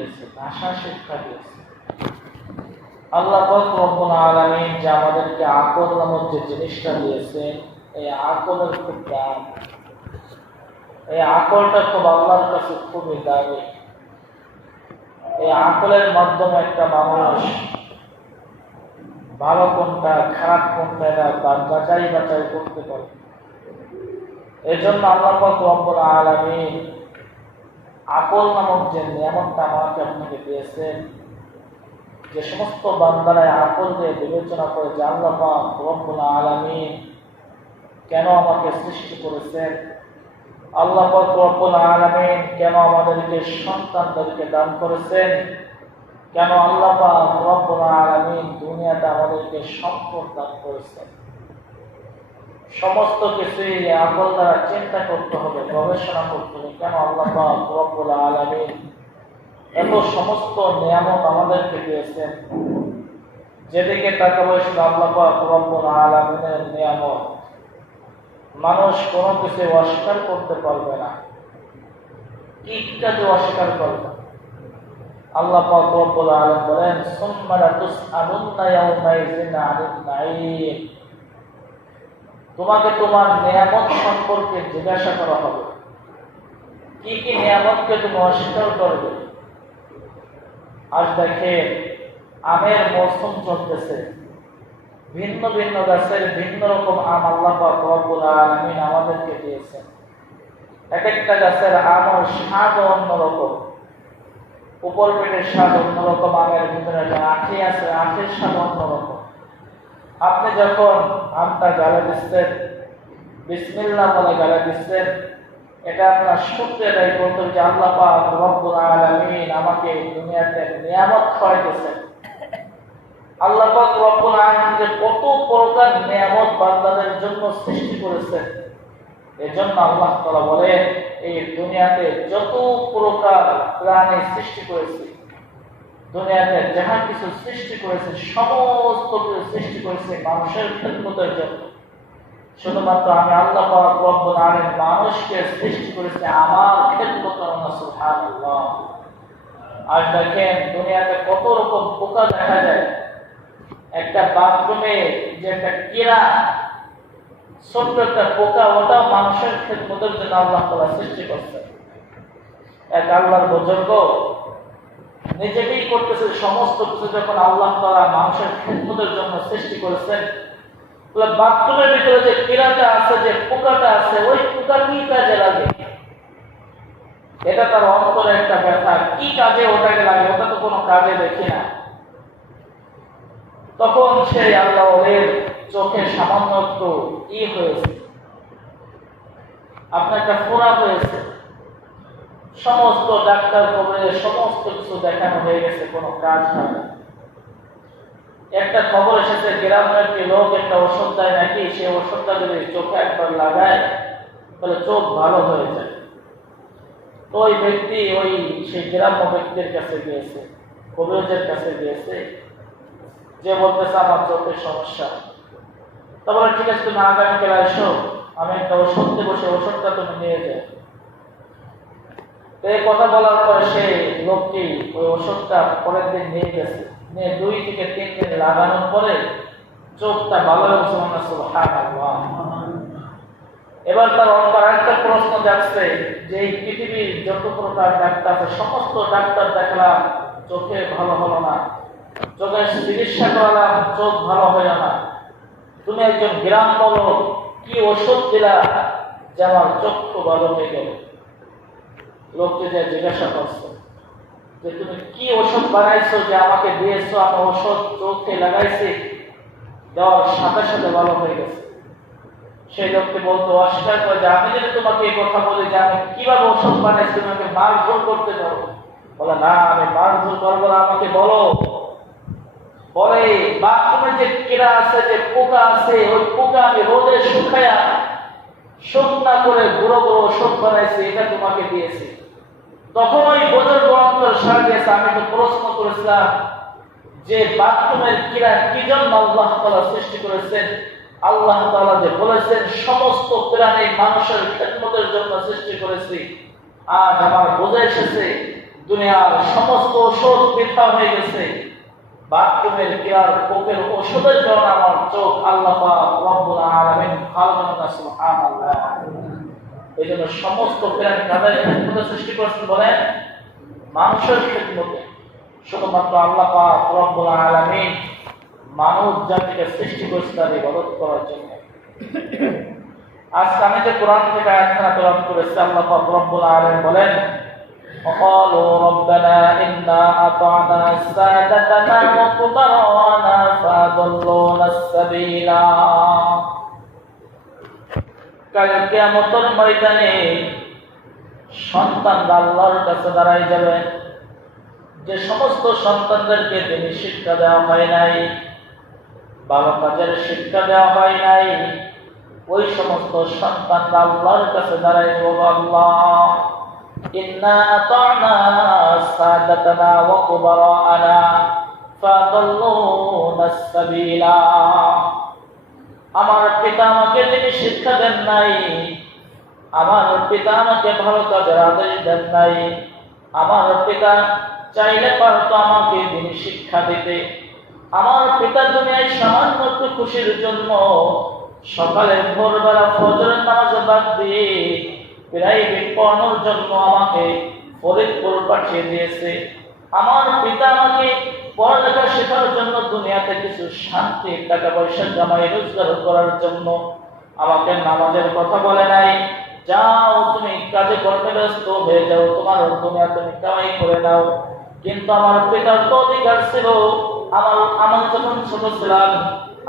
দিয়েছে, ভাষা শিক্ষা দিয়েছে। আল্লাহ পাক রব্বুল আলামিন যে আমাদেরকে আকল নামক যে জিনিসটা দিয়েছেন, এই আকলের খুব দাম। এই আকলটা খুব আল্লাহর কাছে খুবই দামি। এই আকলের মাধ্যমে একটা মানুষ ভালো কোনটা খারাপ কোনটা এটা যাচাই বাছাই করতে পারে। এই জন্য আল্লাহ পাক রব্বুল আলামিন আকল নামক যে নিয়ামতটা আমাকে আপনাকে দিয়েছেন, যে সমস্ত বান্দারা আকল দিয়ে বিবেচনা করে যে আল্লাহ পাক রব্বুল আলামিন কেন আমাকে সৃষ্টি করেছেন, আল্লাহ পাক রব্বুল আলামিন কেন আমাদেরকে সন্তানদেরকে দান করেছেন, কেন আল্লাহ পাক রব্বুল আলামিন দুনিয়াতে আমাদেরকে সম্পদ দান করেছেন, সমস্ত কিছুই আকল দ্বারা চিন্তা করতে হবে, গবেষণা করতে হবে। কেন আল্লাহ পাক রব্বুল আলামিন এত সমস্ত নিয়ামত আমাদেরকে দিয়েছেন, যেদিকে তাকাবো শুধু আল্লাহ পাক রব্বুল আলামিনের নিয়ামত। মানুষ কোনো কিছু অস্বীকার করতে পারবে না, কিটাকে অস্বীকার করবে। আল্লাহ পাক রব্বুল আলামিন বলেন, সুম্মা লাতুসআলুন্না ইয়াওমাইযিন আনিন নাঈম। তোমাকে তোমার নিয়ামত সম্পর্কে জিজ্ঞাসা করা হবে, কি কি নিয়ামতকে তুমি অস্বীকার করবে। আজ দেখেন আমের মৌসুম চলতেছে, ভিন্ন ভিন্ন গাছের ভিন্ন রকম আম আল্লাহ পাক রব্বুল আলামিন আমাদেরকে দিয়েছেন। এক একটা গাছের আমের স্বাদ অন্যরকম, উপর পেটের স্বাদ অন্যরকম, আমের ভিতরে আঁখি আছে, আঁখের স্বাদ অন্যরকম। আপনি যখন আমটা গালে দিচ্ছেন, বিসমিল্লাহ বলে গালে দিচ্ছেন, এটা আপনার শুকরিয়া আদায় করতে হবে যে আল্লাহ পাক রব্বুল আলামিন আমাকে দুনিয়াতে নিয়ামত খাওয়াইতেছেন। আল্লাহ পাক রব্বুল আলামিন যে কত প্রকার নিয়ামত বান্দাদের জন্য সৃষ্টি করেছেন, এজন্য আল্লাহ তাআলা বলেন, এই দুনিয়াতে যত প্রকার প্রাণী সৃষ্টি করেছে, দুনিয়াতে যাহা কিছু সৃষ্টি করেছে, সমস্ত কিছু সৃষ্টি করেছে মানুষের খেদমতের জন্য। শুধুমাত্র আমি আল্লাহ পাক রব্বুল আলামিন মানুষকে সৃষ্টি করেছি আমার খেদমতের জন্য। সুবহানাল্লাহ। আজ দেখেন দুনিয়াতে কত রকম পোকা দেখা যায়। একটা বাথরুমে যে একটা কিরা, ছোট্ট একটা পোকা, ওটাও মানুষের খেদমতের জন্য আল্লাহ তাআলা সৃষ্টি করছেন। এক আল্লাহর বুজুর্গ নিজেকেই করতেছে সমস্ত কিছু, যখন আল্লাহ তাআলা মানুষের খেদমতের জন্য সৃষ্টি করেছেন, বাথরুমের ভিতরে যে কিরাটা আছে, যে পোকাটা আছে, ওই পোকা কি কাজে লাগে? এটা তার অন্তরে একটা ব্যথা, কি কাজে ওটাকে লাগে? ওটা তো কোনো কাজে দেখি না। তখন সেই আল্লাহর চোখে সামান্য একটু হয়েছে, আপনার একটা ফোড়া হয়েছে, সমস্ত ডাক্তার খবরে সমস্ত কিছু দেখানো হয়ে গেছে, কোনো কাজ হয় না। একটা খবর এসেছে গ্রামের একটি লোক একটা ওষুধ দেয় নাকি, সে ওষুধটা যদি চোখে একবার লাগায় তাহলে চোখ ভালো হয়ে যায়। তো ওই ব্যক্তি সেই গ্রাম্য ব্যক্তির কাছে গিয়েছে, কবিরাজের কাছে গিয়েছে, যে বলতেছে আমার চোখের সমস্যা। তারপরে ঠিক আছে, তুমি আগামীকাল এসো, আমি একটা ওষুধ দেবো, সেই ওষুধটা তুমি নিয়ে যাও। এই কথা বলার পরে সেই লোকটি ওই ওষুধটা পরের দিন নিয়ে গেছে, নিয়ে 2 থেকে 3 দিন লাগানোর পরে চোখটা ভালো হয়েছে। সুবহানাল্লাহ। এবার তার অন্তর একটা প্রশ্ন যাচ্ছে যে এই পৃথিবীর যত প্রকার ডাক্তার আছে, সমস্ত ডাক্তার দেখালাম, চোখে ভালো হলো না, চোখের চিকিৎসা করালাম, চোখ ভালো হলো না, তুমি একজন গ্রাম বলো, কি ওষুধ দিলা যে আমার চক্ষু ভালো হয়ে গেল? লোকটি যে জিজ্ঞাসা করছে যে তুমি কি ওষুধ বানাইছো যে আমাকে দিয়েছো? আমি ওষুধ চোখে লাগাইছি, দেওয়ার সাথে সাথে ভালো হয়ে গেছে। সেই লোকটি বলতো, অস্বীকার করে যে আমি যদি তোমাকে এই কথা বলি যে আমি কিভাবে ওষুধ বানাইছি, তোমাকে মারধর করতে পারবো? বলে না, আমি মারধর করবো না, আমাকে বলো। বলে বাথরুমে যে কিরা আছে, যে পোকা আছে, ওই পোকা আমি রোদে শুকাইয়া শুকনা করে গুঁড়ো গুঁড়ো ওষুধ বানাইছি, এটা তোমাকে দিয়েছি। তখন ওই বুজুর্গ অন্তর সাড়া দিয়েছে, আমি তো প্রশ্ন করেছিলাম যে বাথরুমের কিরা কি জন্য আল্লাহ তাআলা সৃষ্টি করেছেন? আল্লাহ তাআলা যে বলেছেন সমস্ত প্রাণী মানুষের খেদমতের জন্য সৃষ্টি করেছি। আজ আমার বোঝা এসেছে দুনিয়ার সমস্ত ওষুধ বৃথা হয়ে গেছে, বাথরুমের কেয়ার কোকের ওষুধের কারণে আমার চোখ আল্লাহ পাক রব্বুল আলামিন ভালো না। সুবহানাল্লাহ। এই জন্য সমস্ত প্রাণী কাদের খেদমতে সৃষ্টি করেছেন বলেন? মানুষের খেদমতে। শুধুমাত্র আল্লাহ পাক রব্বুল আলামিন মানব জাতিকে সৃষ্টি করেছেন তার ইবাদত করার জন্য। আজকে আমি যে কোরআন থেকে আয়াতখানা তেলাওয়াত করেছি, আল্লাহ পাক রব্বুল আলামিন বলেন وقالوا ربنا إنا أطعنا سادتنا وكبراءنا فأضلونا السبيلا। কাল কিয়ামতের ময়দানে সন্তানরা আল্লাহর কাছে দাঁড়ায় যাবে। যে সমস্ত সন্তানদেরকে দিনী শিক্ষা দেওয়া হয় নাই, ভালো কাজের শিক্ষা দেওয়া হয় নাই, ওই সমস্ত সন্তানরা আল্লাহর কাছে দাঁড়ায় যাবে, আল্লাহ ইন্না আতা'না সাদাতানা ওয়া কুবারা'ানা ফাদাল্লুনা আস-সাবিলা। আমার পিতা আমাকে তিনি শিক্ষা দেন নাই, আমার পিতা আমাকে ভালো কাজের আদেশ দেন নাই, আমার পিতা চাইলে পারতো আমাকে তিনি শিক্ষা দিতে। আমার পিতা দুনিয়ায় সামান্য একটু খুশির জন্য সকালে ভোরবেলা ফজরের নামাজ বাদ দিয়ে প্রাইভেট পড়ানোর জন্য আমাকে ফরিদপুর পাঠিয়ে দিয়েছে। আমার পিতা আমাকে পড়ালেখা শেখার জন্য দুনিয়াতে কিছু শান্তি টাকা পয়সা জামাই রোজগার করার জন্য আমাকে নামাজের কথা বলে নাই, যাও তুমি কাজে কর্মে ব্যস্ত হয়ে যাও, তোমার দুনিয়া তুমি কামাই করে নাও। কিন্তু আমার পিতার তো অধিকার ছিল, আমার যখন ছোট ছিলাম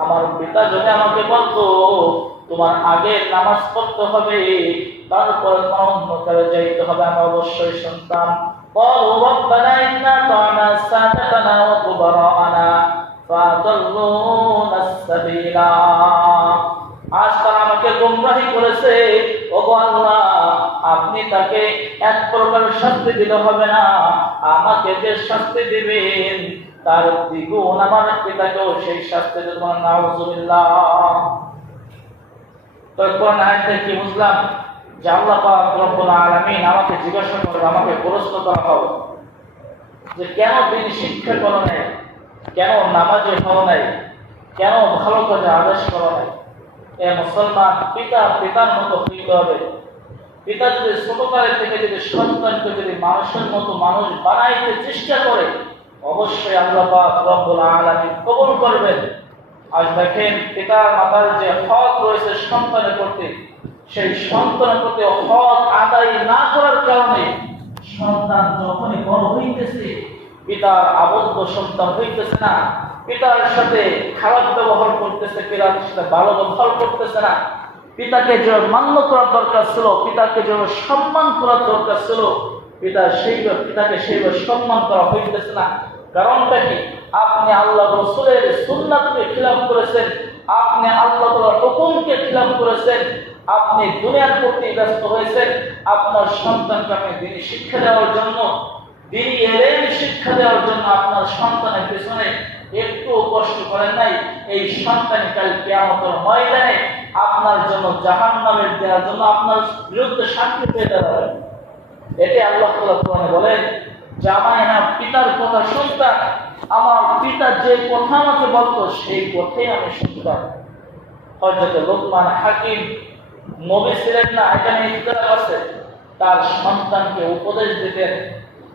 আমার পিতা যদি আমাকে বলতো তোমার আগে নামাজ পড়তে হবে, তারপর অন্য কাজে যাইতে হবে, আমি অবশ্যই শুনতাম। قالوا ربنا إنا أطعنا سادتنا وكبراءنا فأضلونا السبيلا। আজ তারা আমাকে গোমরাহি করেছে, ওগো আল্লাহ আপনি তাকে এক প্রকার শাস্তি দিলে হবে না, আমাকে যে শাস্তি দিবেন তার দ্বিগুণ আমার পিতাকেও সেই শাস্তি দেবেন। নাউযুবিল্লাহ। তো কোরআন আয়াত থেকে কি বুঝলাম? যে আল্লাহ পাক রব্বুল আলামিন আমাকে জিজ্ঞাসা করবে, আমাকে প্রশ্ন করা হবে যে কেন তিনি শিক্ষা করো নাই, কেন নামাজে হও নাই, কেন ভালো কাজে আদেশ করো নাই। এ মুসলমান, পিতার মতো হইতে হবে। পিতা যদি ছোটকালের থেকে যদি সন্তানকে যদি মানুষের মতো মানুষ বানাইতে চেষ্টা করে, অবশ্যই আল্লাহ পাক রব্বুল আলামিন কবুল করবেন। আজ দেখেন পিতার মাতার যে হক রয়েছে সন্তানের প্রতি, সেই সন্তানের প্রতি হক আদায় না করার কারণে সন্তান যখনই বড় হইতেছে, পিতার আবদ্ধ সন্তান হইতেছে না, পিতার সাথে খারাপ ব্যবহার করতেছে, পিতার সাথে ভালো ব্যবহার করতেছে না, পিতাকে যে মান্য করার দরকার ছিল, পিতাকে যে সম্মান করার দরকার ছিল, পিতাকে সেইভাবে সম্মান করা হইতেছে না। কারণটা কি? আপনি আল্লাহ রাসূলের সুন্নাতকে খিলাফ করেছেন, আপনি আল্লাহ তাআলার হুকুমকে খিলাফ করেছেন, আপনি দুনিয়ার প্রতি ব্যস্ত হয়েছেন। আপনার সন্তানকে আপনি দ্বীনি শিক্ষা দেওয়ার জন্য, দ্বীনি ইলম শিক্ষা দেওয়ার জন্য আপনার সন্তানের পেছনে একটু কষ্ট করেন নাই। এই সন্তান কাল কিয়ামতের ময়দানে আপনার জন্য জাহান্নামের দেওয়ার জন্য আপনার বিরুদ্ধে সাক্ষী পেয়ে দাঁড়াবে। এটি আল্লাহ তাআলা কোরআনে বলেন যে আমায় না পিতার কথা শুনতাম, আমার পিতা যে কথা আমাকে বলতো সেই কথাই আমি শুনতাম। হযরত লুকমান হাকিম নবী ছিলেন না, এখানে ইখতিলাফ আছে, তার সন্তানকে উপদেশ দিতেন।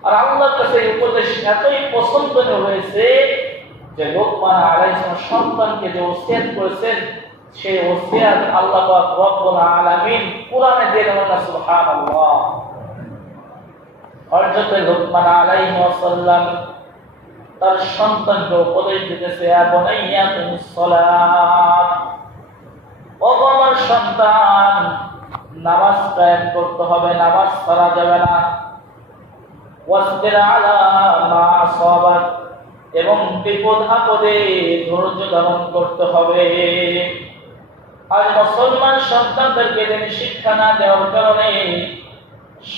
আর আল্লাহর কাছে এই উপদেশ এতই পছন্দনীয় হয়েছে যে লুকমান আলাইহিস সালাম সন্তানকে যে ওসিয়ত করেছেন, সেই ওসিয়ত আল্লাহ পাক রব্বুল আলামিন কোরআনে দিলেন। সুবহানাল্লাহ। হযরত লুকমান আলাইহিস সালাম তার সন্তানকে উপদেশ দিতেছে, ইয়া বুনাইয়া তুমিস সালাত, ও আমার সন্তান নামাজ কায়েম করতে হবে, নামাজ ছাড়া যাবে না। ওয়াসবির আলা মা আসাবাক, এবং বিপদ আপদে ধৈর্য ধারণ করতে হবে। আজ মুসলমান সন্তানদেরকে যিনি শিক্ষা না দেওয়ার কারণে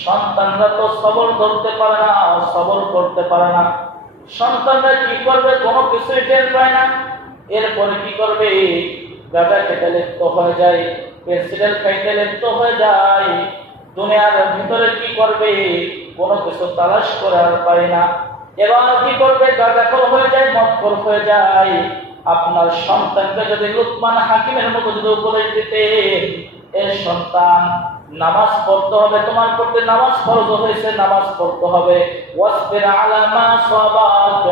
সন্তানরা তো সবর ধরতে পারে না, সবর করতে পারে না। সন্তানরা কি করবে কোনো কিছুই টের পায় না। এরপরে কি করবে? গাঁজা খেতে লিপ্ত হয়ে যায়, পেন্সিল খাইতে লিপ্ত হয়ে যায়। দুনিয়ার ভিতরে কি করবে? কোনো কিছু তালাশ করে আর পাই না। এবার কি করবে? গাঁজাখোর হয়ে যায়, মদখোর হয়ে যায়। আপনার সন্তানকে যদি লুকমান হাকিমের মতো যদি উপদেশ দিতেন, এ সন্তান নামাজ পড়তে হবে, তোমার প্রতি নামাজ ফরজ হয়েছে, নামাজ পড়তে হবে, ওয়াসবির আলা মা সাবাক,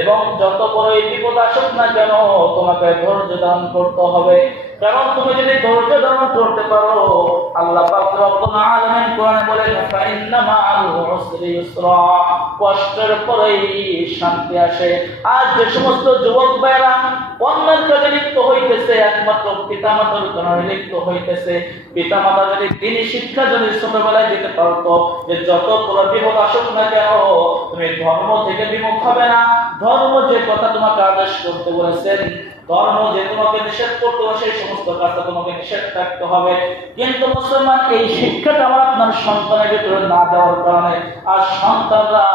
এবং যত বড়ই বিপদ আসুক না কেন তোমাকে ধৈর্য ধারণ করতে হবে। কারণ তুমি যদি ধৈর্য ধারণ করতে পারো, আল্লাহ পাক রব্বুল আলামিন কোরআনে বলেন ফাইন্না মাআল উসরি ইউসরা, কষ্টের পরেই শান্তি আসে। আজ যে সমস্ত যুবক ভাইরা অন্যের কাজে লিপ্ত হইতেছে, একমাত্র পিতামাতার কারণে লিপ্ত হইতেছে। পিতামাতা যদি দ্বীনি শিক্ষা যদি ছোটবেলায় দিতে পারতো, যে যত বড় বিপদ আসুক না কেন তুমি ধর্ম থেকে বিমুখ হবে না, ধর্ম যে কথা তোমাকে আদেশ করতে বলেছেন, ধর্ম যে তোমাকে নিষেধ করতে হবে, সেই সমস্ত কাজটা তোমাকে নিষেধ থাকতে হবে। কিন্তু মুসলমান এই শিক্ষাটা আমার আপনার সন্তানের ভিতরে না দেওয়ার কারণে আর সন্তানরা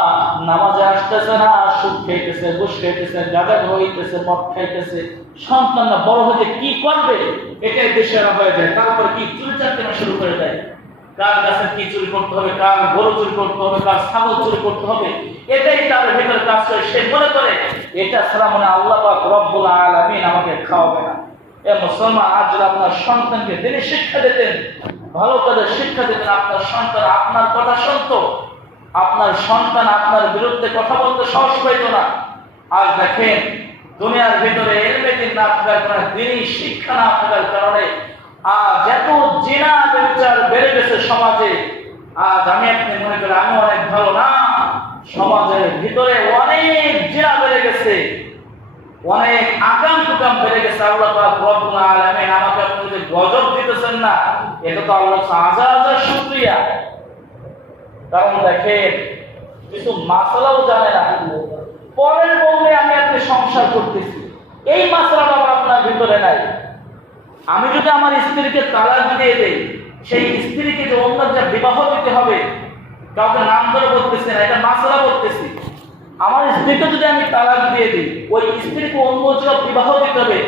নামাজে আসতেছে না, সুদ খাইতেছে, ঘুষ খাইতেছে, গাঁজা হইতেছে, মদ খাইতেছে। সন্তানরা বড় হয়ে কি করবে এটাই দেশেরা হয়ে যায়। তারপর কি চুরি চাকরি শুরু করে দেয়, কার কাছে কি চুরি করতে হবে, কার গরু চুরি করতে হবে, কার ছাগল চুরি করতে হবে, এটাই তার ভেতরে কাজ করে। সে মনে করে এটা ছাড়া মনে আল্লাহ পাক রব্বুল আলামিন আমাকে খাওয়াবে না। এ মুসলমান, আজ যদি আপনার সন্তানকে তিনি শিক্ষা দিতেন, ভালো কাজের শিক্ষা দিতেন, আপনার সন্তান আপনার কথা শুনতো, আপনার সন্তান আপনার বিরুদ্ধে কথা বলতে সাহস পাইত না। আজ দেখেন দুনিয়ার ভিতরে এলমেদিন না থাকার কারণে, দিনই শিক্ষা না থাকার কারণে আজ এত জিনা ব্যভিচার বেড়ে গেছে সমাজে। আজ আমি আপনি মনে করি আমি অনেক ভালো না, সমাজের ভিতরে অনেক জিনা বেড়ে গেছে, অনেক আকাম কুকাম বেড়ে গেছে। আল্লাহ পাক রব্বুল আলামিন আমাকে আপনি যে গজব দিতেছেন না, এটা তো আল্লাহর হাজার হাজার শুকরিয়া। কারণ দেখেন কিছু মাসালাও জানে না, পরের বউকে আমি আপনি সংসার করতেছি, এই মাসালাটা আমার আপনার ভিতরে নাই। আমি যদি আমার স্ত্রীকে তালাক দিয়ে দেই, সেই স্ত্রীকে যে অন্য যে বিবাহ দিতে হবে, কাউকে নাম ধরে বলতেছি না, এটা মাসালা বলতেছি। আমার স্ত্রীকে যদি আমি তালাক দিয়ে দিই, ওই স্ত্রীকে অন্য যে বিবাহ দিতে হবে,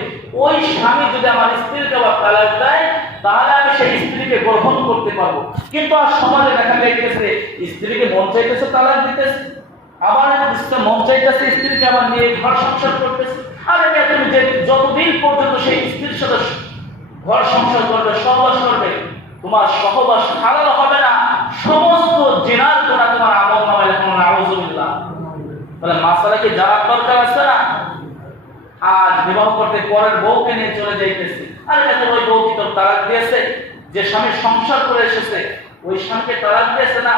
ওই স্বামী যদি আমার স্ত্রীকে আবার তালাক দেয়, তাহলে আমি সেই স্ত্রীকে গ্রহণ করতে পারবো। কিন্তু আর সমাজে দেখা যাইতেছে স্ত্রীকে মন চাইতেছে তালাক দিতেছে, আবার মন চাইতেছে স্ত্রীকে আবার নিয়ে ঘর সংসার করতেছে। আরে তুমি যে যতদিন পর্যন্ত সেই স্ত্রীর সাথে ঘর সংসার করবে, সহবাস করবে, তোমার সহবাস হালাল হবে না, সমস্ত জিনার গুনাহ তোমার আমলনামায় লেখা হবে। আউযুবিল্লাহ। তাহলে মাসালা কি জানার দরকার আছে না? আজ বিবাহ করতে পরের বউকে নিয়ে চলে যাইতেছে, আরে এত ওই বউ কি তোর তালাক দিয়েছে? যে স্বামী সংসার করে এসেছে ওই স্বামীকে তালাক দিয়েছে না?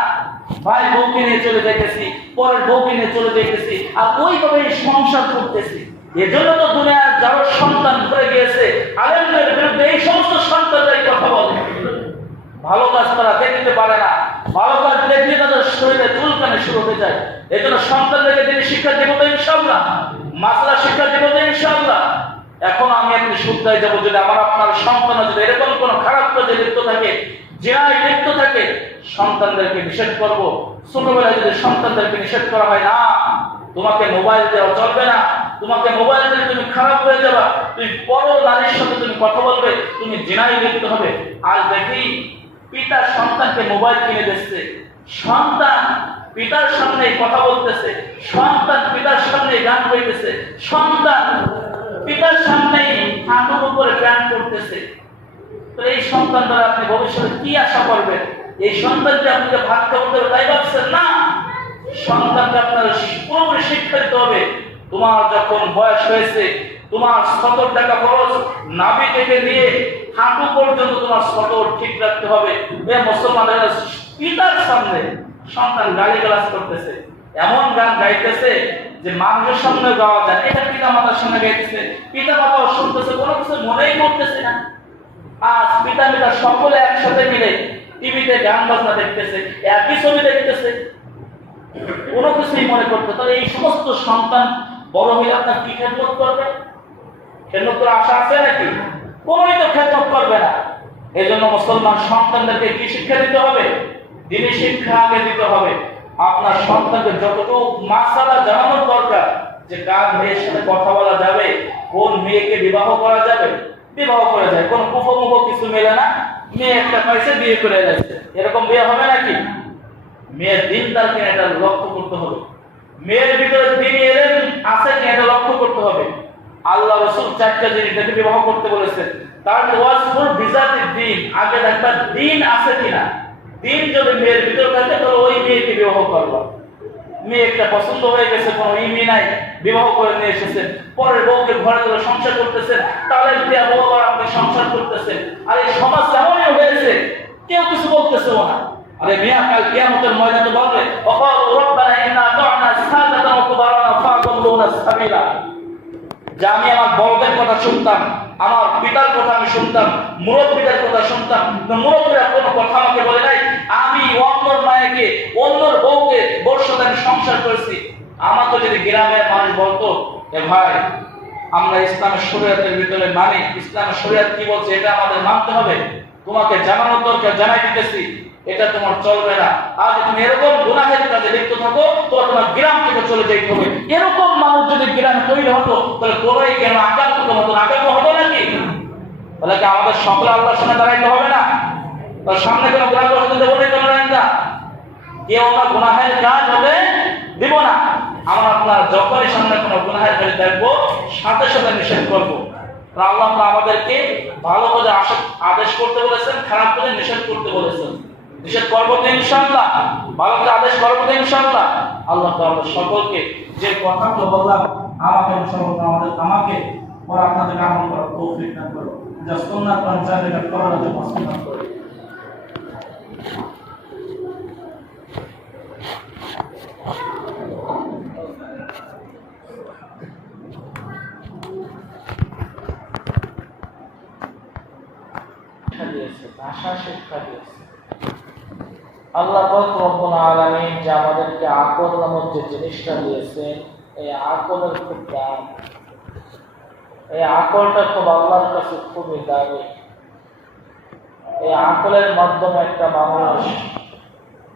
ভাই বউকে নিয়ে চলে যাইতেছি, পরের বউকে নিয়ে চলে যাইতেছি, আর ওইভাবে সংসার করতেছি। এজন্য তো দুনিয়ার যারা সন্তান হয়ে গিয়েছে আলেমদের বিরুদ্ধে এই সমস্ত সন্তানরাই কথা বলে। ভালো কাজ তারা দেখতে পারে না, ভালো কাজ দেখলে তাদের শরীরে চুলকানি শুরু হয়ে যায়। এই জন্য সন্তানদেরকে তিনি শিক্ষা দেব তো ইনশাআল্লাহ, মাসলা শিক্ষা দেব তো ইনশাআল্লাহ। এখন আমি আপনি শুদ্ধায় যাবো, যদি আমার আপনার সন্তান যদি এরকম কোনো খারাপ কাজে লিপ্ত থাকে, জিনায় লিপ্ত থাকে, সন্তানদেরকে নিষেধ করব। ছোটবেলায় যদি সন্তানদেরকে নিষেধ করা হয় না, তোমাকে মোবাইল দেওয়া চলবে না, তোমাকে মোবাইল দিলে তুমি খারাপ হয়ে যাবা, তুমি বড় নারীর সাথে তুমি কথা বলবে, তুমি জিনায় লিপ্ত হবে। আজ দেখি পিতা সন্তানকে মোবাইল কিনে দিচ্ছে, সন্তান পিতার সামনে কথা বলতেছে, সন্তান পিতার সামনে গান গাইতেছে, সন্তান পিতার সামনে হাঁটুর উপরে গান করতেছে। তো এই সন্তান দ্বারা আপনি ভবিষ্যতে কি আশা করবেন? এই সন্তানকে আপনি যে ভাত খাওয়াতে হবে তাই ভাবছেন না। সন্তানকে আপনার পুরোপুরি শিক্ষা দিতে হবে। তোমার যখন বয়স হয়েছে, তোমার 70 টাকা খরচ, নাভি থেকে নিয়ে হাঁটু পর্যন্ত তোমার সতর ঠিক রাখতে হবে। মুসলমানের পিতার সামনে সন্তান গালিগালাজ করতেছে, এমন গান গাইতেছে যে মানুষের সামনে গাওয়া যায়, এটা পিতা মাতার সামনে গাইতেছে, পিতা মাতাও শুনতেছে, কোনো কিছু মনেই করতেছে না। আজ পিতা মাতা সকলে একসাথে মিলে টিভিতে গান বাজনা দেখতেছে, একই ছবি দেখতেছে, কোনো কিছুই মনে করতে। তাহলে এই সমস্ত সন্তান বড় হয়ে আপনার কি খেদমত করবে? খেদমত করার আশা আছে নাকি? কোনোই তো খেদমত করবে না। এই জন্য মুসলমান সন্তানদেরকে কি শিক্ষা দিতে হবে? দ্বীনি শিক্ষা আগে দিতে হবে। আপনার সন্তানকে যতটুকু মাসালা জানানোর দরকার, যে কার মেয়ের সাথে কথা বলা যাবে, কোন মেয়েকে বিবাহ করা যাবে, বিবাহ করা যায়, কোন কুফমুখ কিছু মেলে না, মেয়ে একটা পাইছে বিয়ে করে যাচ্ছে, এরকম বিয়ে হবে নাকি? মেয়ের দিনদার কিনা এটা লক্ষ্য করতে হবে, মেয়ের ভিতরে দিন এলেন আছে কিনা এটা লক্ষ্য করতে হবে। আল্লাহ রাসূল চারটা জিনিস দেখে বিবাহ করতে বলেছেন। তার ওয়াজফুল বিজাতি দিন, আগে দেখবা দিন আছে কিনা। দিন যদি মেয়ের ভিতরে থাকে তাহলে ওই মেয়েকে বিবাহ করবা। মেয়ে একটা পছন্দ হয়ে গেছে, কোনো ইমি নাই, বিবাহ করে নিয়ে এসেছেন, পরের বউকে ঘরে ধরে সংসার করতেছেন, তাহলে দিয়া বউ আবার আপনি সংসার করতেছেন। আর এই সমাজ এমনই হয়েছে, কেউ কিছু বলতেছেও না। আরে মিয়া কাল কিয়ামতের ময়দানে বলবে ওয়াকালু রাব্বানা ইন্না আতা'না সাদাতানা ওয়া কুবারানা ফাআদাল্লুনা সাবিলা। যে আমি আমার বড়দের কথা শুনতাম, আমার পিতার কথা আমি শুনতাম, মুরব্বীদের কথা শুনতাম, মুরব্বীরা কোনো কথা আমাকে বলে নাই, আমি অন্যর মায়েকে অন্যর বউকে বউর সাথে আমি সংসার করেছি। আমাকে যদি গ্রামের মানুষ বলতো এ ভাই আমরা ইসলামের শরীয়তের ভিতরে মানি, ইসলামের শরীয়ত কি বলছে এটা আমাদের মানতে হবে, তোমাকে জানানোর দরকার জানাই দিতেছি, এটা তোমার চলবে না। আজ তুমি এরকম গুনাহের কাজে লিপ্ত থাকো তো তোমার গ্রাম থেকে চলে যেতে হবে। এরকম মানুষ যদি গ্রামে তৈরি হতো তাহলে কোনোই গ্রামে আকাঙ্ক্ষিত মতো আকাঙ্ক্ষ হতো নাকি? তাহলে কি আমাদের সকলে আল্লাহর সামনে দাঁড়াইতে হবে না? তার সামনে কোনো গুনাহ করতে দেবো না, কোনো না, কেউ আমরা গুনাহের কাজ হবে দিব না। আমরা আপনার যখনই সামনে কোনো গুনাহের কাজ দেখবো সাথে সাথে নিষেধ করবো। আল্লাহ আমাদেরকে ভালো কাজে আদেশ করতে বলেছেন, খারাপ কাজে নিষেধ করতে বলেছেন। নিষেধ করবো তো ইনশাআল্লাহ, ভালো করে আদেশ করবো তো ইনশাআল্লাহ। আল্লাহ তাআলা সকলকে যে কথাগুলো বললাম আমাকে পর আপনাদের আমল করার তৌফিক দান করো। যা সুন্নাত পঞ্চায়েতের করাতে পছন্দ করে। ভাষা শিক্ষা দিয়েছে আল্লাহ পাক রব্বুল আলামিন, যে আমাদেরকে আকল নামক যে জিনিসটা দিয়েছেন, এই আকলের খুব দাম। এই আকলটা খুব আল্লাহর কাছে খুবই দামি। এই আকলের মাধ্যমে একটা মানুষ